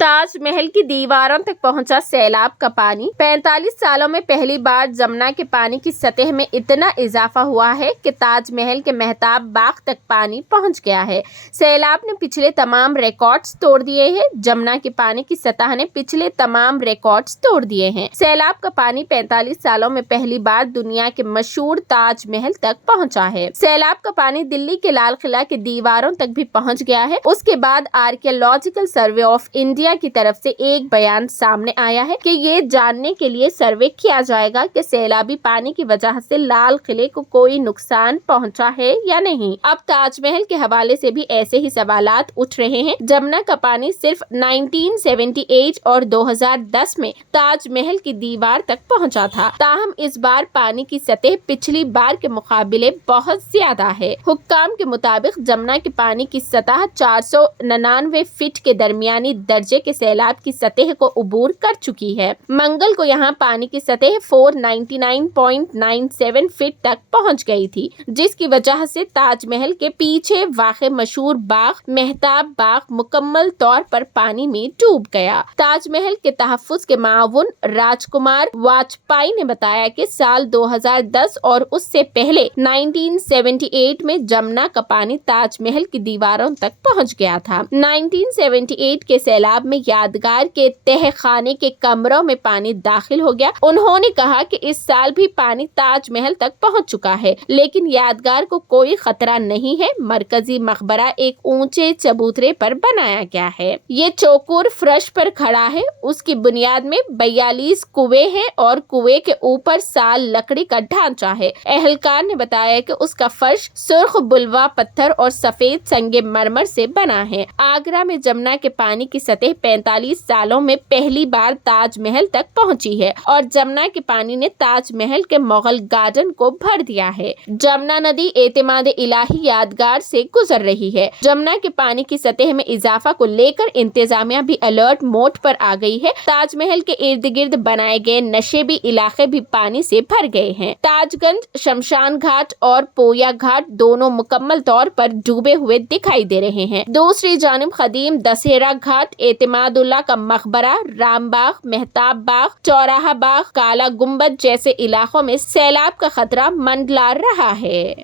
تاج محل کی دیواروں تک پہنچا سیلاب کا پانی۔ 45 سالوں میں پہلی بار جمنا کے پانی کی سطح میں اتنا اضافہ ہوا ہے کہ تاج محل کے مہتاب باغ تک پانی پہنچ گیا ہے۔ سیلاب نے پچھلے تمام ریکارڈز توڑ دیے ہیں۔ جمنا کے پانی کی سطح نے پچھلے تمام ریکارڈز توڑ دیے ہیں۔ سیلاب کا پانی 45 سالوں میں پہلی بار دنیا کے مشہور تاج محل تک پہنچا ہے۔ سیلاب کا پانی دلی کے لال قلعہ کے دیواروں تک بھی پہنچ گیا ہے۔ اس کے بعد آرکیالوجیکل سروے آف انڈیا کی طرف سے ایک بیان سامنے آیا ہے کہ یہ جاننے کے لیے سروے کیا جائے گا کہ سیلابی پانی کی وجہ سے لال قلعے کو کوئی نقصان پہنچا ہے یا نہیں۔ اب تاج محل کے حوالے سے بھی ایسے ہی سوالات اٹھ رہے ہیں۔ جمنا کا پانی صرف 1978 اور 2010 میں تاج محل کی دیوار تک پہنچا تھا، تاہم اس بار پانی کی سطح پچھلی بار کے مقابلے بہت زیادہ ہے۔ حکام کے مطابق جمنا کے پانی کی سطح 499 فٹ کے درمیانی درجے کے سیلاب کی سطح کو عبور کر چکی ہے۔ منگل کو یہاں پانی کی سطح 499.97 فٹ تک پہنچ گئی تھی، جس کی وجہ سے تاج محل کے پیچھے واقع مشہور باغ مہتاب باغ مکمل طور پر پانی میں ڈوب گیا۔ تاج محل کے تحفظ کے معاون راج کمار واجپئی نے بتایا کہ سال 2010 اور اس سے پہلے 1978 میں جمنا کا پانی تاج محل کی دیواروں تک پہنچ گیا تھا۔ 1978 کے سیلاب میں یادگار کے تہہ خانے کے کمروں میں پانی داخل ہو گیا۔ انہوں نے کہا کہ اس سال بھی پانی تاج محل تک پہنچ چکا ہے، لیکن یادگار کو کوئی خطرہ نہیں ہے۔ مرکزی مقبرہ ایک اونچے چبوترے پر بنایا گیا ہے۔ یہ چوکور فرش پر کھڑا ہے۔ اس کی بنیاد میں 42 کنویں ہیں اور کنویں کے اوپر سال لکڑی کا ڈھانچہ ہے۔ اہلکار نے بتایا کہ اس کا فرش سرخ بلوا پتھر اور سفید سنگ مرمر سے بنا ہے۔ آگرہ میں جمنا کے پانی کی سطح 45 سالوں میں پہلی بار تاج محل تک پہنچی ہے اور جمنا کے پانی نے تاج محل کے مغل گارڈن کو بھر دیا ہے۔ جمنا ندی اعتماد الہی یادگار سے گزر رہی ہے۔ جمنا کے پانی کی سطح میں اضافہ کو لے کر انتظامیہ بھی الرٹ موڈ پر آ گئی ہے۔ تاج محل کے ارد گرد بنائے گئے نشیبی علاقے بھی پانی سے بھر گئے ہیں۔ تاج گنج شمشان گھاٹ اور پویا گھاٹ دونوں مکمل طور پر ڈوبے ہوئے دکھائی دے رہے ہیں۔ دوسری جانب قدیم دسہرہ گھاٹ، اعتماد اللہ کا مقبرہ، رام باغ، مہتاب باغ، چوراہا باغ، کالا گنبد جیسے علاقوں میں سیلاب کا خطرہ منڈلا رہا ہے۔